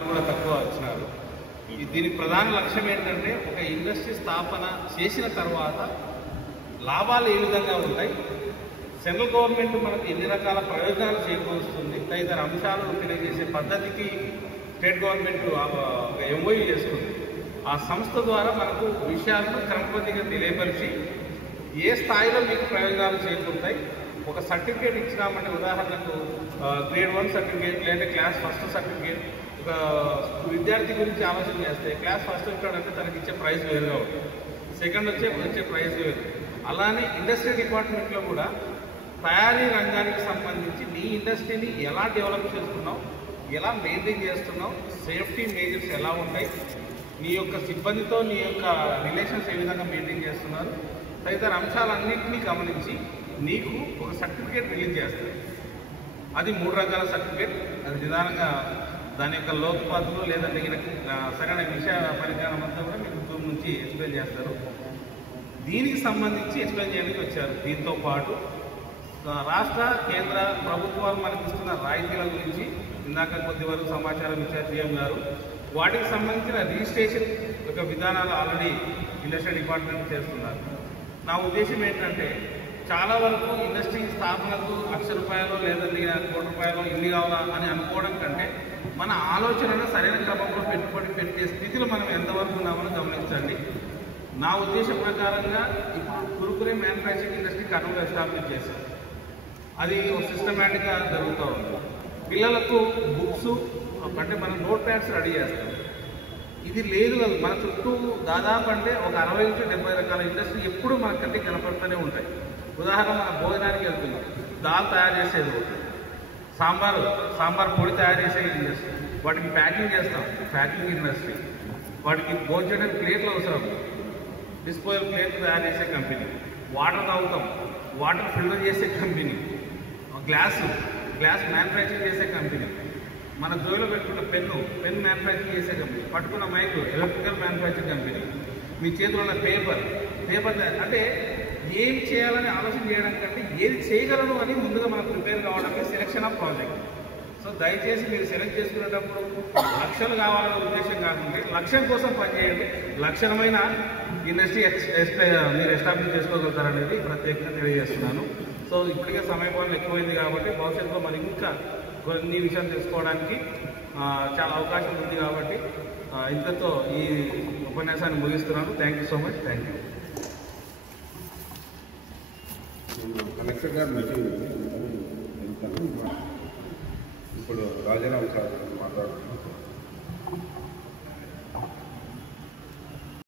కూడా తక్కువ వచ్చినారు. దీనికి ప్రధాన లక్ష్యం ఏంటంటే ఒక ఇండస్ట్రీ స్థాపన చేసిన తర్వాత లాభాలు ఏ విధంగా ఉంటాయి, సెంట్రల్ గవర్నమెంట్ మనకు ఎన్ని రకాల ప్రయోజనాలు చేకూరుస్తుంది, తదితర అంశాలను తెలియజేసే పద్ధతికి స్టేట్ గవర్నమెంట్ ఎంఓయూ చేసుకుంది. ఆ సంస్థ ద్వారా మనకు విషయాలను క్రమబద్ధంగా తెలియపరిచి ఏ స్థాయిలో మీకు ప్రయోజనాలు చేకూరుతాయి. ఒక సర్టిఫికేట్ ఇచ్చినామంటే ఉదాహరణకు గ్రేడ్ 1 సర్టిఫికేట్ లేదా క్లాస్ ఫస్ట్ సర్టిఫికేట్ ఒక విద్యార్థి గురించి ఆలోచన చేస్తే క్లాస్ ఫస్ట్ వచ్చాడంటే తనకి ఇచ్చే ప్రైజ్ వేరుగా ఉంటుంది, సెకండ్ వచ్చే ప్రైజ్ వేరు. అలానే ఇండస్ట్రీ డిపార్ట్మెంట్లో కూడా తయారీ రంగానికి సంబంధించి నీ ఇండస్ట్రీని ఎలా డెవలప్ చేస్తున్నావు, ఎలా మెయింటైన్ చేస్తున్నావు, సేఫ్టీ మేజర్స్ ఎలా ఉంటాయి, నీ యొక్క సిబ్బందితో నీ యొక్క రిలేషన్స్ ఏ విధంగా మెయింటైన్ చేస్తున్నారు, తదితర అంశాలన్నింటినీ గమనించి నీకు ఒక సర్టిఫికేట్ రిలీజ్ చేస్తారు. అది 3 రకాల సర్టిఫికేట్. అది నిదానంగా దాని యొక్క లోతుపాతులు లేదా సరైన విషయ పరిజ్ఞానం అంతా కూడా మీకు జూమ్ నుంచి ఎక్స్ప్లెయిన్ చేస్తారు. దీనికి సంబంధించి ఎక్స్ప్లెయిన్ చేయడానికి వచ్చారు. దీంతో పాటు రాష్ట్ర కేంద్ర ప్రభుత్వాలు మనకి ఇస్తున్న రాయితీల గురించి ఇందాక కొద్ది వరకు సమాచారం ఇచ్చారు జీఎం గారు. వాటికి సంబంధించిన రిజిస్ట్రేషన్ యొక్క విధానాలు ఆల్రెడీ ఇండస్ట్రీ డిపార్ట్మెంట్ చేస్తున్నారు. నా ఉద్దేశం ఏంటంటే చాలా వరకు ఇండస్ట్రీ స్థాపనకు ₹1,00,000 లేదా ₹1,00,00,000 ఇల్లు కావాలా అని అనుకోవడం కంటే మన ఆలోచనను సరైన క్రమంలో పెట్టుబడి పెట్టే స్థితిలో మనం ఎంతవరకు ఉన్నామని గమనించండి. నా ఉద్దేశం ప్రకారంగా ఇప్పుడు Kurkure manufacturing industry Kurnool establish చేశారు. అది సిస్టమేటిక్గా జరుగుతూ ఉంది. పిల్లలకు బుక్స్ అంటే మనం నోట్ ప్యాడ్స్ రెడీ చేస్తాం. ఇది లేదు కదా, మన చుట్టూ దాదాపు అంటే ఒక 60 నుంచి 70 రకాల ఇండస్ట్రీ ఎప్పుడు మన కంటికి కనపడుతూనే ఉంటాయి. ఉదాహరణ మన భోజనానికి వెళ్తున్నాం, దాల్ తయారు చేసేది ఒకటి, సాంబార్ పొడి తయారు చేసే ఇండస్ట్రీ, వాటికి ప్యాకింగ్ చేస్తాం ప్యాకింగ్ ఇండస్ట్రీ, వాటికి భోజనం ప్లేట్లు అవసరం, డిస్పోజల్ ప్లేట్లు తయారు చేసే కంపెనీ, వాటర్ తాగుతాం వాటర్ ఫిల్టర్ చేసే కంపెనీ, గ్లాస్ మ్యానుఫ్యాక్చరింగ్ చేసే కంపెనీ, మన జోలో పెట్టుకున్న పెన్ మ్యానుఫ్యాక్చరింగ్ చేసే కంపెనీ, పట్టుకున్న మైక్ ఎలక్ట్రికల్ మ్యానుఫ్యాక్చరింగ్ కంపెనీ, మీ చేతిలో ఉన్న పేపర్ అంటే ఏం చేయాలని ఆలోచన చేయడం కంటే ఏది చేయగలను అని ముందుగా మనం ప్రిపేర్ కావడానికి సెలెక్షన్ ఆఫ్ ప్రాజెక్ట్. సో దయచేసి మీరు సెలెక్ట్ చేసుకునేటప్పుడు లక్షలు కావాలనే ఉద్దేశం కాకుండా లక్ష్యం కోసం పనిచేయండి. లక్షణమైన ఇండస్ట్రీ మీరు ఎస్టాబ్లిష్ చేసుకోగలుగుతారనేది ప్రత్యేకంగా తెలియజేస్తున్నాను. సో ఇప్పటికే సమయపాలన ఎక్కువైంది కాబట్టి భవిష్యత్తులో మరి ఇంకా కొన్ని విషయాలు తెలుసుకోవడానికి చాలా అవకాశం ఉంది కాబట్టి ఇంతతో ఈ ఉపన్యాసాన్ని ముగిస్తున్నాను. Thank you so much. Thank you. Collector గారు మీటింగ్ ఇప్పుడు రాజీనామా మాట్లాడుతున్నాం.